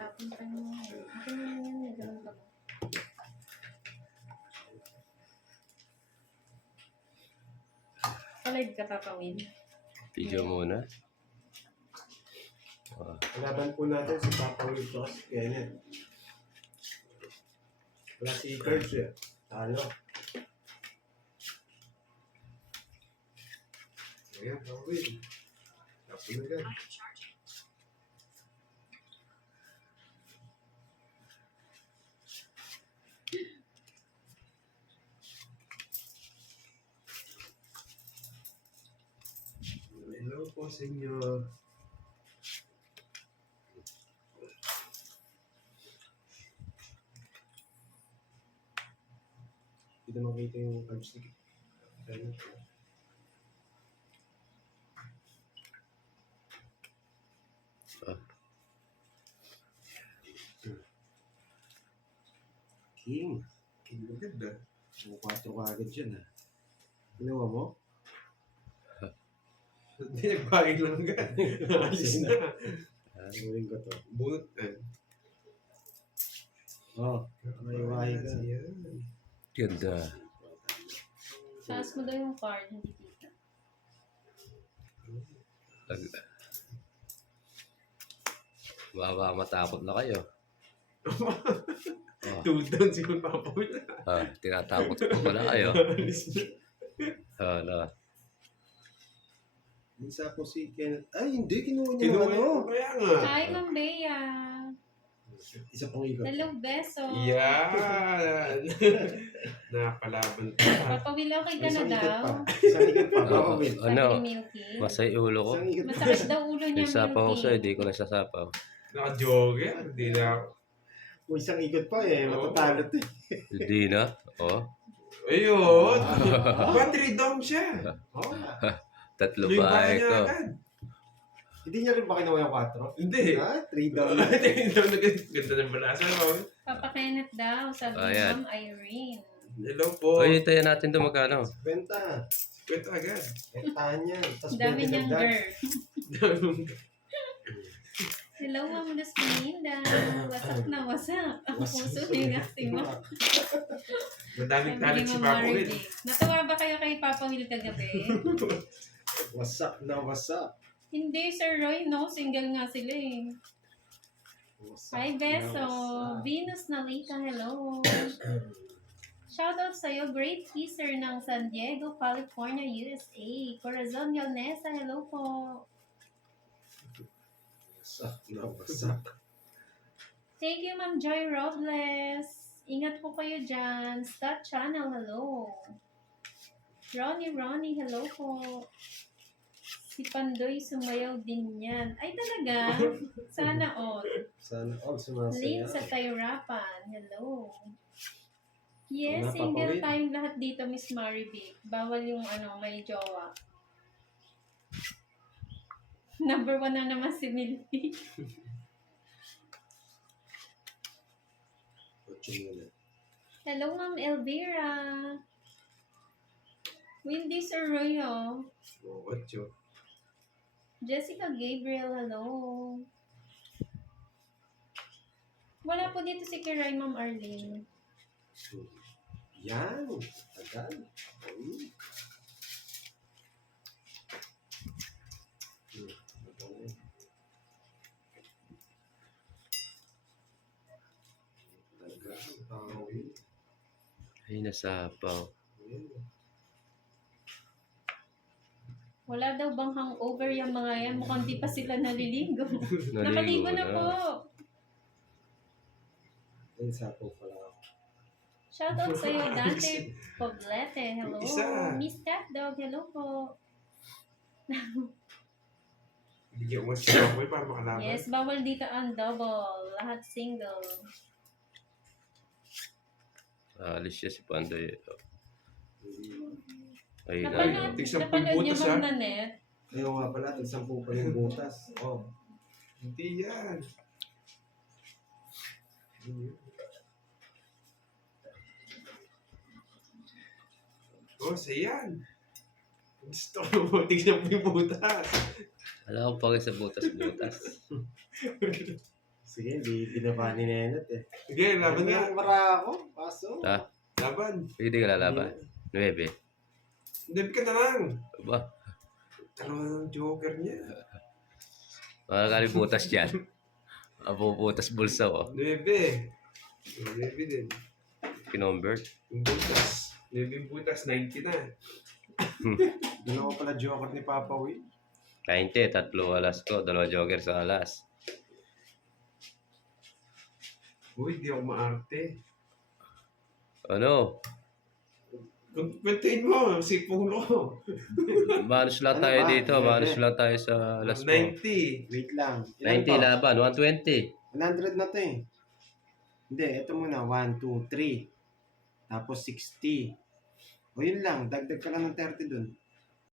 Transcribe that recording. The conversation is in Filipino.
Tapon ka mo. Akin na yan, may ganun ka mo. Palive ka, Papa Will. Video muna. Laban po natin si Papa Will Toss. Kenneth. Wala si Curbs eh. Talo. Ayan, Papa Will. Tapos na gan. Hello po sa inyo. Hindi makita yung cards ni Kenneth. King. King agad ah. Mga 4 ka agad dyan ah. Ginawa mo? Hindi, nagpahing lang agad. Alis na. Uling ko to. Bunot eh. Oh, may wahi ka. Ganda. Taas mo daw yung card, hindi kita. Baka matakot na kayo. Down si Papa Will. Tinatakot ko pala kayo. Alis na. Hala. Minsan po si Kenneth. Ay, hindi. Kinuha niya Kinuha ano. niya. Kaya nga. Hi, Ma'am Bea. Isa pang ikot. Hello, beso. Yan. Nakalaban ka. Papa Will, okay ka na Isang ikot daw? pa. Isang ikot pa. Papa Will. Ano? Sabi ni Milky. Masay ulo ko. Isang ikot pa. Masakit daw ulo niya, Nagsapaw ko Milky. sa'yo, di ko nagsasapaw. Naka-jogger. Hindi na ako. Kung isang ikot pa eh. Matatalot eh. Hindi na. Oh. Ayun. Battery down siya. Oo. Tatlo Yung ba bahay niya ko? agad. Hindi niya rin ba kinuha yung 4? Hindi. Ah, 3 down na. Ganda ng balasa. Papa Kenneth daw, sabi ni Ayan. Ma'am Irene. Hello po. Uy, tayo natin doon magkano. Benta. Kwento agad. Bentahan yan. Tapos Dami benta niyang dagdag. girl. Hello, Ma'am Lucinda. Wasak na wasak. Ang puso ni Gasimo. Madaming talent si Ma'am Papa Will. Maribel. Natuwa ba kayo kay Papa Will kagabi? Wasak na wasak. Hindi, Sir Roy, no? Single nga sila eh. Wasak Hi, na Beso. wasak. Venus Nalita, hello. Shoutout sa'yo, great teaser ng San Diego, California, USA. Corazon Yalnesa, hello po. Wasak na wasak. Thank you, Ma'am Joy Robles. Ingat po kayo dyan. Stat Channel, hello. Ronnie, hello po. Si Pandoy sumayaw din yan. Ay, talaga? Sana all. Sana all sumasaya. Lynn sa Tayrapan, hello. Yes, Wala pa, single Pauline. tayong lahat dito, Miss Maribig. Bawal yung may jowa. Number 1 na naman si Milky. Coaching mo na. Hello, Ma'am Elvira. Windy Sir Roy, oh. Oh, what you? Jessica Gabriel, hello. Wala po dito si Kiray, Ma'am Arlene. Yan. Tagal. Ay. Ay, nasapaw. Wala daw bang hangover yung mga yan? Mukhang di pa sila naliligo. Naligo Nakaligo na na. po. Ayun, sapo pala ako. Shoutout sa'yo, Dante Poblete. Hello. Isa. Miss Cat Dog, hello po. Bigyan mo si Papa Will para makalaban. Yes, bawal dito ang double. Lahat single. Alis siya si Pandoy. Ayun na. Napanood, Tig-10 napanood niyo butas, Ma'am ah. Nanette? Ayaw nga pala, tig-10 pa yung butas. Oh. Hindi yan. Oh, sayan. Gusto ko tignan mo yung butas. Wala akong pake sa butas-butas. Sige, di binaba ni Nenot eh. Sige, laban na. Ang mara ako, paso. Ah, Laban. pwede ka lalaban. 9. Hindi ka na lang. Aba, Ano ang joker niya? wala ka rin butas dyan. Puputas bulsa ko. 9. 9 din. Kinonvert. Yung butas. 9 yung butas, 90 na. Dalawa pala joker ni Papa Will. 90, 3 alas ko. 2 joker sa alas. Uy, di ako maarte. Ano? Kwentuin mo, si Pulo. Manus lang Ano tayo ba? dito. Manus lang tayo sa alas ko. 90. Wait lang. 90 laban. 120. 100 na to eh. Hindi, ito muna. 1, 2, 3. Tapos 60. O yun lang, dagdag ka lang ng 30 dun.